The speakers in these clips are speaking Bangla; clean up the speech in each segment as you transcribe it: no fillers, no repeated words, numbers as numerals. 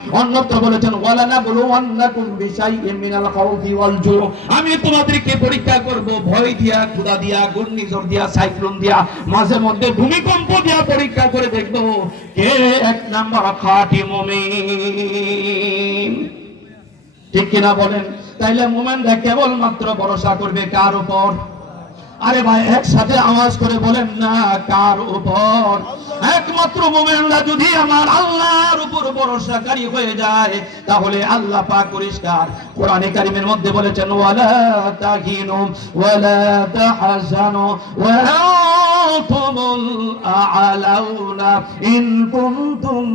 অন্যত্র বলেছেন ওয়ালানাবলুওয়ান্নাকুম বিশাইইম মিনাল খাউফি ওয়াল জু, আমি তোমাদেরকে পরীক্ষা করব ভয় দিয়া, ক্ষুধা দিয়া, ঘূর্ণিঝড় দিয়া, সাইক্লোন দিয়া, মাঝে মধ্যে ভূমিকম্প দিয়া পরীক্ষা করে দেখব কে এক নাম্বার খাঁটি মুমিন। ঠিক কিনা বলেন? তাইলে মুমিনরা কেবলমাত্র ভরসা করবে কার উপর? আরে ভাই একসাথে আওয়াজ করে বলেন না, কার উপর? একমাত্র মুমিনরা যদি আমার আল্লাহর উপর ভরসাকারী হয়ে যায়, তাহলে আল্লাহ পাক পরিষ্কার কোরআনে কারীমের মধ্যে বলেছেন ওয়ালা তাহিনু ওয়ালা তাহজানু ওয়া আনতুমুল আ'লাউনা ইন কুনতুম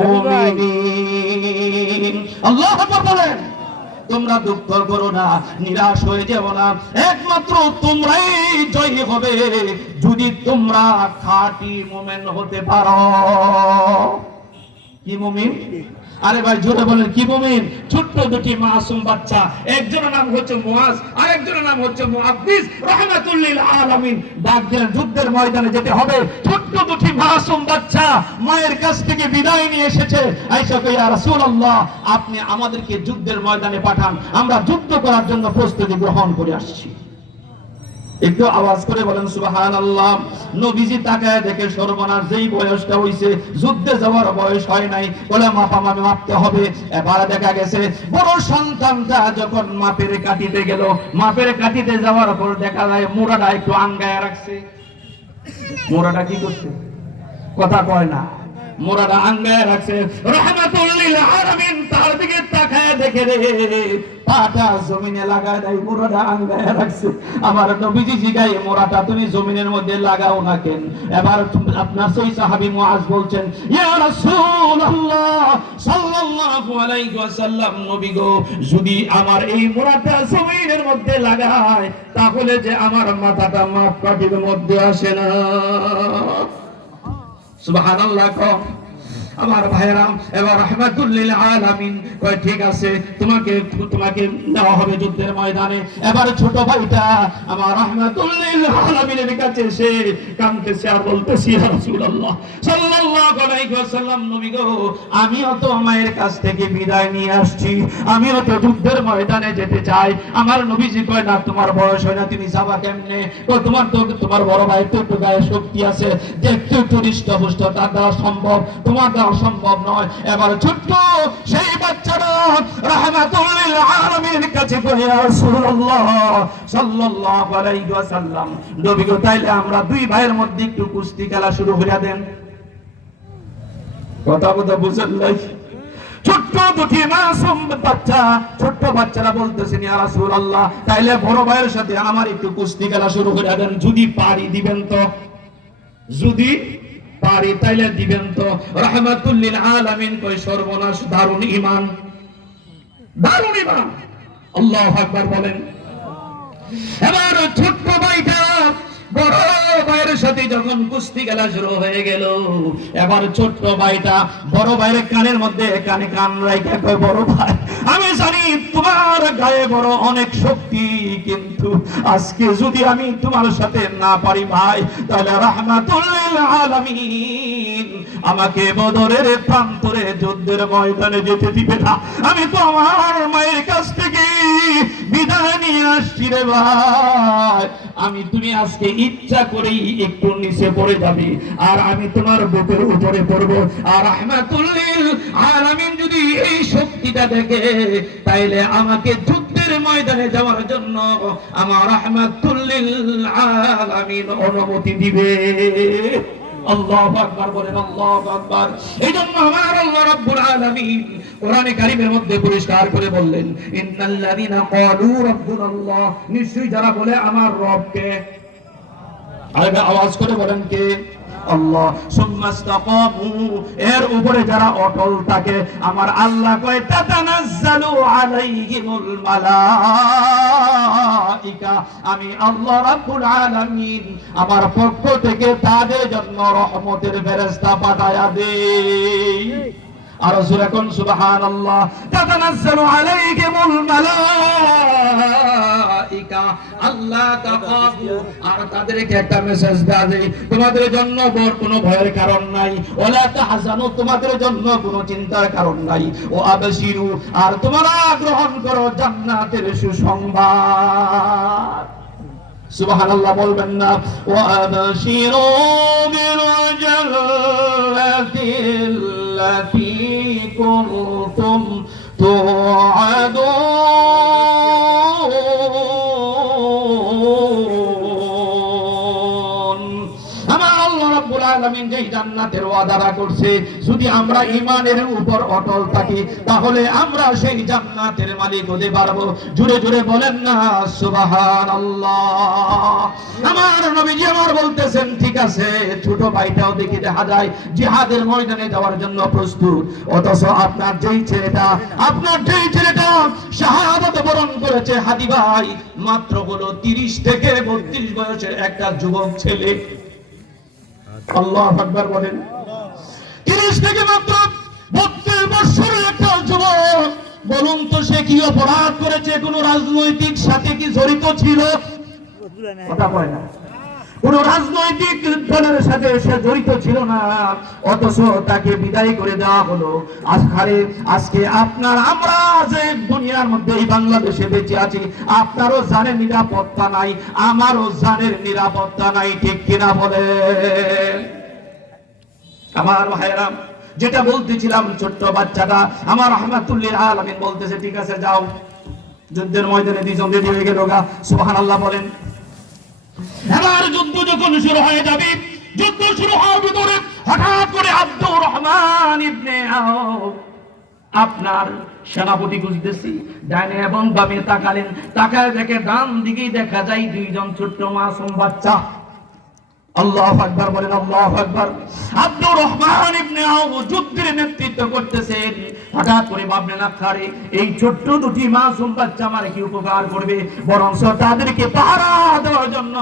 মুমিনিন। আল্লাহু আকবার বলেন। তোমরা দুঃখ করো না, নিরাশ হয়ে যেও না, একমাত্র তোমরাই জয়ী হবে যদি তোমরা খাঁটি মুমিন হতে পারো। কি মুমিন? আরে ভাই জোরে বলেন, কি মুমিন? ছোট্ট দুটি মাসুম বাচ্চা, একজনের নাম হচ্ছে মুআজ আর একজনের নাম হচ্ছে মুআব্বিস রাহমাতুল লিল আলামিন, ডাক দিলেন যুদ্ধের ময়দানে যেতে হবে। ছোট্ট দুটি মাসুম বাচ্চা মায়ের কাছ থেকে বিদায় নিয়ে এসেছে, আয়েশা কই ইয়া রাসূলুল্লাহ আপনি আমাদেরকে যুদ্ধের ময়দানে পাঠান, আমরা যুদ্ধ করার জন্য প্রস্তুতি গ্রহণ করে আসছি। একটু আওয়াজ করে বলেন সুবহানাল্লাহ। নবীজি তাকায় দেখে সর্বনাশ, যেই বয়সটা হইছে যুদ্ধে যাওয়ার বয়স হয় নাই, বলে মাপামাপি মাপতে হবে। এবার দেখা গেছে বড় সন্তানটা যখন মাপের কাটিতে গেল, মাপের কাটিতে যাওয়ার পর দেখা যায় মোড়াটা একটু আঙ্গায়া রাখছে। মোড়াটা কি করছে? কথা কয় না। মোড়াটা আঙ্গায়া রাখছে। রাহমাতুল লিল আলামিন তার দিকে তাকায় দেখে রে পাটা জমিনে লাগায় নাই, মোড়াটা আঙ্গায়া রাখছে। আমার নবীজি জিগায় মোড়াটা তুমি জমিনের মধ্যে লাগাও না কেন? এবার আপনার সেই সাহাবী মুআজ বলছেন ইয়া রাসূলুল্লাহ সাল্লাল্লাহু আলাইহি ওয়াসাল্লাম, নবী গো যদি আমার এই মোড়াটা জমিনের মধ্যে লাগায় তাহলে যে আমার মাথাটা মাপকাঠির মধ্যে আসে না। সুবহানাল্লাহ। আমার ভাইরা এবার রাহমাতুল লিল আলামিন কয় ঠিক আছে, তোমাকে দেওয়া হবে যুদ্ধের ময়দানে। এবার ছোট ভাইটা আমার রাহমাতুল লিল আলামিনের কাছে এসে কাঁদতেছে আর বলতেছে ইয়া রাসূলুল্লাহ সাল্লাল্লাহু আলাইহি ওয়াসাল্লাম, নবী গো আমিও তো মায়ের কাছ থেকে বিদায় নিয়ে আসছি, আমিও তো যুদ্ধের ময়দানে যেতে চাই। আমার নবীজি কয় না তোমার বয়স হয় না, তুমি যাবা কেমনে? তোমার বড় ভাই তো একটু গায়ে শক্তি আছে, দেখতে একটু হৃষ্টপুষ্ট, তার দ্বারা সম্ভব, তোমার দ্বারা সম্ভব নয়। এবার ছোট্ট সেই বাচ্চারা রাহমাতুল লিল আলামিনের কাছে কয় ইয়া রাসূলুল্লাহ সাল্লাল্লাহু আলাইহি ওয়াসাল্লাম, নবী গো তাইলে আমরা দুই ভাইয়ের মধ্যে একটু কুস্তি খেলা শুরু করে দেন। কথা বুঝেন নাই? ছোট্ট দুটি মাসুম বাচ্চা, ছোট্ট বাচ্চারা বলতেছেন ইয়া রাসূলুল্লাহ তাইলে বড় ভাইয়ের সাথে আমার একটু কুস্তি খেলা শুরু করে দেন, যদি পারি দিবেন তো? যদি পারি তাইলে দিবেন তো? রাহমাতুল লিল আলামিন কই সর্বনাশ, দারুণ ঈমান, দারুণ ঈমান। আল্লাহু আকবার বলেন। এবার ছোট্ট ভাইটা বড় ভাইয়ের সাথে যখন কুস্তি খেলা শুরু হয়ে গেল, এবার ছোট্ট ভাইটা বড় ভাইয়ের কানের মধ্যে কানে কান রাইখা কয় বড় ভাই আমি জানি তোমার গায়ে বড় অনেক শক্তি, কিন্তু আজকে যদি আমি তোমার সাথে না পারি ভাই, তাহলে রাহমাতুল লিল আলামিন আমাকে বদরের প্রান্তরে যুদ্ধের ময়দানে যেতে দিবে না। আমি তো আমার মায়ের কাছ থেকে বিদায় নিয়ে আসছি রে ভাই, তুমি আজকে ইচ্ছা করেই একটু নিচে পড়ে যাবে আর আমি তোমার বুকের উপরে পড়ব। আর রাহমাতুল লিল আলামিন যদি এই শক্তিটা দেখে তাইলে আমাকে যুদ্ধের ময়দানে যাওয়ার জন্য আমার রাহমাতুল লিল আলামিন অনুমতি দিবে। আল্লাহু আকবার বলেন, আল্লাহু আকবার। এইজন্য আমার আল্লাহ রাব্বুল আলামিন কোরআনে কারীমের মধ্যে পরিষ্কার করে বললেন ইন্নাল্লাযীনা ক্বালু রাব্বুনাল্লাহ, নিশ্চয়ই যারা বলে আমার রব কে, আরেকটা আওয়াজ করে বলেন কে? আল্লাহ। সুম্মাস্তাকামু, এর উপরে যারা অটল থাকে, আমার আল্লাহ কয় তাতানাজ্জালু আলাইহিমুল মালাইকা, আমি আল্লাহ রাব্বুল আলামিন আমার পক্ষ থেকে তাদের জন্য রহমতের ফেরেশতা পাঠায়া দেই। আর জোরে কোন সুবহানাল্লাহ। তাতানাজ্জালু আলাইহিমুল মালাইকা আল্লাহ তাখাফু, আর তাদেরকে একটা মেসেজ দেয়া যায়, তোমাদের জন্য কোনো ভয়ের কারণ নাই, ওয়ালা তাহজানু, তোমাদের জন্য কোনো চিন্তার কারণ নাই, ও আবশিরু, আর তোমরা গ্রহণ করো জান্নাতের সুসংবাদ। সুবহানাল্লাহ বলবেন না? ওয়া আবশিরু বিল জান্নাতিল্লাতী কুনতুম তুআদুন। আমার আল্লাহ রাব্বুল আলামিন যেই জান্নাতের ওয়াদা করছে, যদি আমরা ঈমানের উপর অটল থাকি তাহলে আমরা সেই জান্নাতের মালিক হতে পারবো। জোরে জোরে বলেন না সুবহানাল্লাহ। আমার নবীজি আমার বলতেছেন, ঠিক আছে, ছোট ভাইটাও দেখি দেখা যায় জিহাদের ময়দানে যাওয়ার জন্য প্রস্তুত, অথচ আপনার যেই ছেলেটা শাহাদাত বরণ করেছে, হাদি ভাই, মাত্র হলো 30 থেকে 32 বয়সের একটা যুবক ছেলে। আল্লাহু আকবার বলেন। 30 থেকে মাত্র 32 বছরের একটা যুবক, বলুন তো সে কি অপরাধ করেছে? কোন রাজনৈতিক সাথে কি জড়িত ছিল? কথা বলে না। কোন রাজনৈতিক দলের সাথে সে জড়িত ছিল না, অথচ তাকে বিদায় করে দেওয়া হলো। আজকে আমরা যে দুনিয়ার মধ্যে এই বাংলাদেশে বেঁচে আছি, আপনারও জানের নিরাপত্তা নাই, আমারও জানের নিরাপত্তা নাই, ঠিক কিনা বলেন? আমার ভাইরা, যেটা বলতেছিলাম, ছোট্ট বাচ্চাটা আমার রাহমাতুল্লিল আলামিন বলতেছে, ঠিক আছে যাও, যুদ্ধের ময়দানে দুইজন রেডি হয়ে গেল গা। সুবহানাল্লাহ বলেন। এবার যুদ্ধ যখন শুরু হয়ে যাবে, যুদ্ধ শুরু হওয়ার ভিতরে হঠাৎ করে আব্দুর রহমান ইবনে আওফ, আপনার সেনাপতি বুঝতেছি, ডাইনে এবং বামে তাকালেন, তাকায় দেখে ডান দিকেই দেখা যায় দুইজন ছোট্ট মাসুম বাচ্চা। আল্লাহু আকবার বলেন, আল্লাহু আকবার। আব্দুর রহমান ইবনে আওফ যুদ্ধের নেতৃত্ব করতেছেন। হঠাৎ করে ভাবলেন, আরে এই ছোট্ট দুটি মাসুম বাচ্চা আমার কি উপকার করবে, বরং তাদেরকে পাহারা দেওয়ার জন্য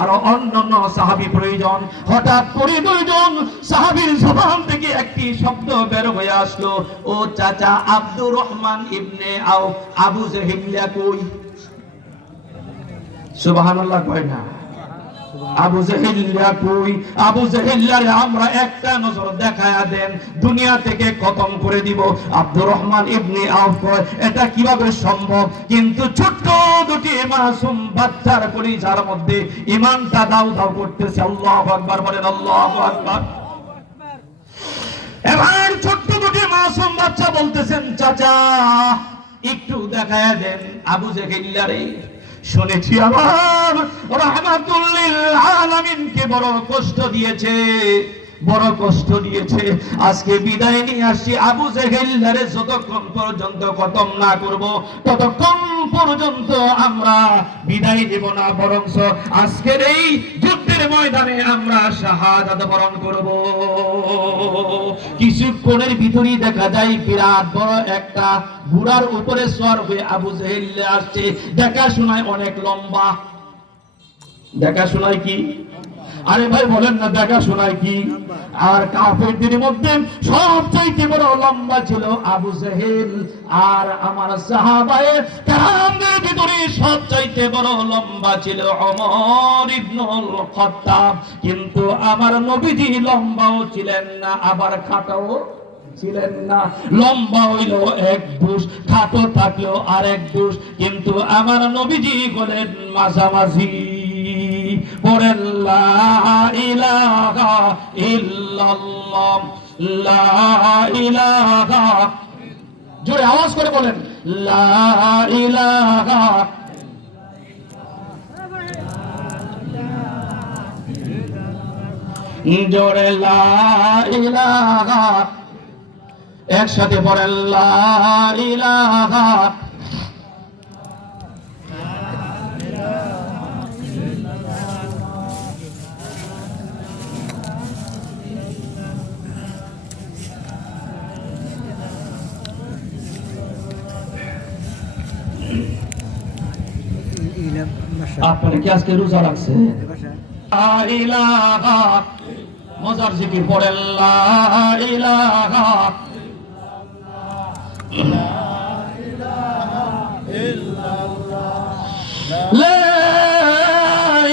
আর অন্যান্য সাহাবী প্রয়োজন। হঠাৎ করে দুইজন সাহাবীর জবান থেকে একটি শব্দ বের হয়ে আসলো, ও চাচা আব্দুর রহমান ইবনে আওফ, আবু জাহিল্লা কই? সুবহানাল্লাহ কয় না? আবু জাহিল্লা কই? আবু জাহিল্লারে আমরা একটা নজর দেখায়া দেন, দুনিয়া থেকে খতম করে দিব। আব্দুর রহমান ইবনে আওফ কয়, এটা কিভাবে সম্ভব? কিন্তু ছোট্ট দুটি মাসুম বাচ্চার কলিজার মধ্যে ঈমানটা দাউ দাউ করতেছে। আল্লাহু আকবার বলেন, আল্লাহু আকবার। এবার ছোট্ট দুটি মাসুম বাচ্চা বলতেছেন, চাচা একটু দেখায়া দেন আবু জাহিল্লারে। শুনেছি আমার রাহমাতুল্লিল আলামিনকে বড় কষ্ট দিয়েছে, বড় কষ্ট দিয়েছে। আজকে বিদায় নিয়ে আসছি, আবু জাহিল্লারে যতক্ষণ পর্যন্ত খতম না করব ততক্ষণ পর্যন্ত আমরা বিদায় দেব না, বরং আজকের এই যুদ্ধের ময়দানে আমরা শাহাদাত বরণ করব। কিছুক্ষণের ভিতরেই দেখা যায় বিরাট বড় একটা ঘোড়ার উপরে সওয়ার হয়ে আবু জাহিল আসছে। দেখাশোনায় অনেক লম্বা। দেখাশোনায় কি? আরে ভাই বলেন না, দেখাশোনায় কি? আর কাফেরদের মধ্যে সবচাইতে বড় লম্বা ছিল আবু জাহেল, আর আমার সাহাবায়ে কেরামদের ভিতরে সবচাইতে বড় লম্বা ছিল ওমর ইবনুল খাত্তাব। কিন্তু আমার নবীজি লম্বাও ছিলেন না, আবার খাটোও ছিলেন না। লম্বা হইল এক বুশ, খাটো থাকলো আর এক বুশ, কিন্তু আমার নবীজি হলেন মাঝামাঝি। পড়েন লা ইলাহা ইল্লাল্লাহ, লা ইলাহা, জোরে আওয়াজ করে বলেন, লা ইলাহা। জোরে লা ইলাহা, একসাথে পড়েন লা ইলাহা। আপনারা কি আজকে রোজা রাখছে? লা ইলাহা, মজার জিকির পড়েন লা ইলাহা। লা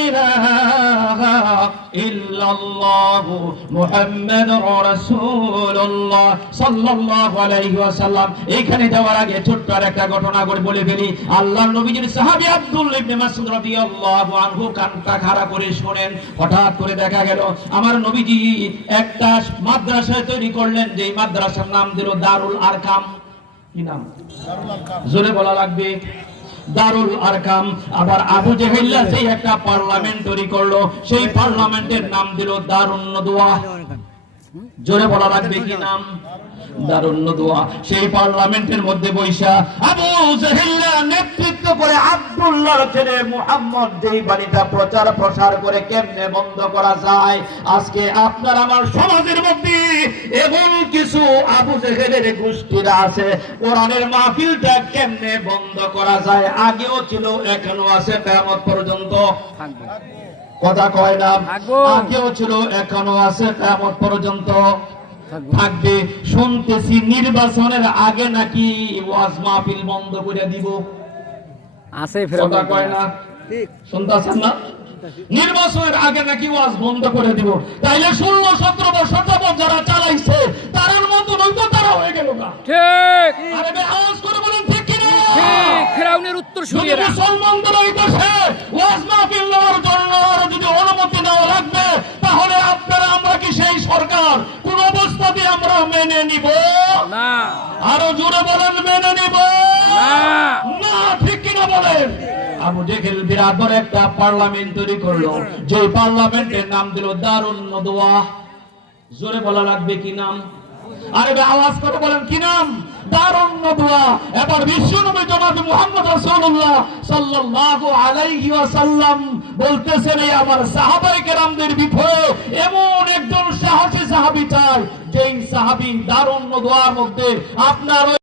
ইলাহা ইল্লাল্লাহ মুহাম্মাদুর রাসূলুল্লাহ সাল্লাল্লাহু আলাইহি ওয়াসাল্লাম। এইখানে যাওয়ার আগে ছোট্ট আর একটা ঘটনা করে বলে ফেলি। আল্লাহর নবীজির সাহাবী আব্দুল্লাহ ইবনে মাসউদ রাদিয়াল্লাহু আনহু কানটা খাড়া করে শুনেন। হঠাৎ করে দেখা গেল আমার নবীজি একটা মাদ্রাসা তৈরি করলেন, যে মাদ্রাসার নাম দিল দারুল আরকাম। কি নাম? দারুল আরকাম। জোরে বলা লাগবে, দারুল আরকাম। আবার আবু জেহেল সেই একটা পার্লামেন্ট তৈরি করলো, সেই পার্লামেন্টের নাম দিল দারুন নদওয়া। জোরে বলা লাগবে, কি নাম? দারুন নদওয়া। সেই পার্লামেন্টের মধ্যে বৈশা আবু জেহেল নেতৃত্ব করে আব্দুল্লাহর ছেলে মুহাম্মদ যেই বাণীটা প্রচার প্রসার করে কেমনে বন্ধ করা যায়। আজকে আপনার আমার সমাজের মধ্যে এমন কিছু আবু জেহেলের গোষ্ঠীরা আছে, কোরআনের মাহফিলটা কেমনে বন্ধ করা যায় আগেও ছিল, এখনো আছে, কিয়ামত পর্যন্ত কথা কয় না, আগেও ছিল, এখনো আছে, কিয়ামত পর্যন্ত থাকবে। শুনতেছি নির্বাচনের আগে নাকি ওয়াজ মাহফিল বন্ধ করে দিব, আছে কথা কয় না, শুনতেছেন না? নির্বাচনের আগে নাকি ওয়াজ বন্ধ করে দিব। তাইলে 16-17 বছর যাবত যারা চালাইছে তার মতো নয়তো তারা হয়ে গেল না। ঠিক। আরে বে আওয়াজ করে বলেন ঠিক কি না? ঠিক। ফিরাউনের উত্তর শুনিয়ে রাখ। মুসলমানদের এই দেশে ওয়াজ মাহফিল নেওয়ার জন্য যদি অনুমতি দেওয়া লাগবে, তাহলে আপনারা আমরা কি সেই সরকার কোন অবস্থাতে আমরা মেনে নিব না? আরো জোরে বলেন, মেনে নিব না। না, ঠিক কি না বলেন? আবু জেহেল বিরাট বড় একটা পার্লামেন্ট তৈরি করলো, যে পার্লামেন্টের নাম দিল দারুন নদওয়া। জোরে বলা লাগবে, কি নাম? আরে বে আওয়াজ করে বলেন, কি নাম? দারুন নদওয়া। এবার বিশ্বনবী জনাব মুহাম্মদ রাসূলুল্লাহ সাল্লাল্লাহু আলাইহি ওয়াসাল্লাম বলতেছেন, এই আমার সাহাবায়ে কেরামদের বিপক্ষে এমন একজন সাহসী সাহাবী চাই, যেই সাহাবী দারুন নদওয়ার মধ্যে আপনার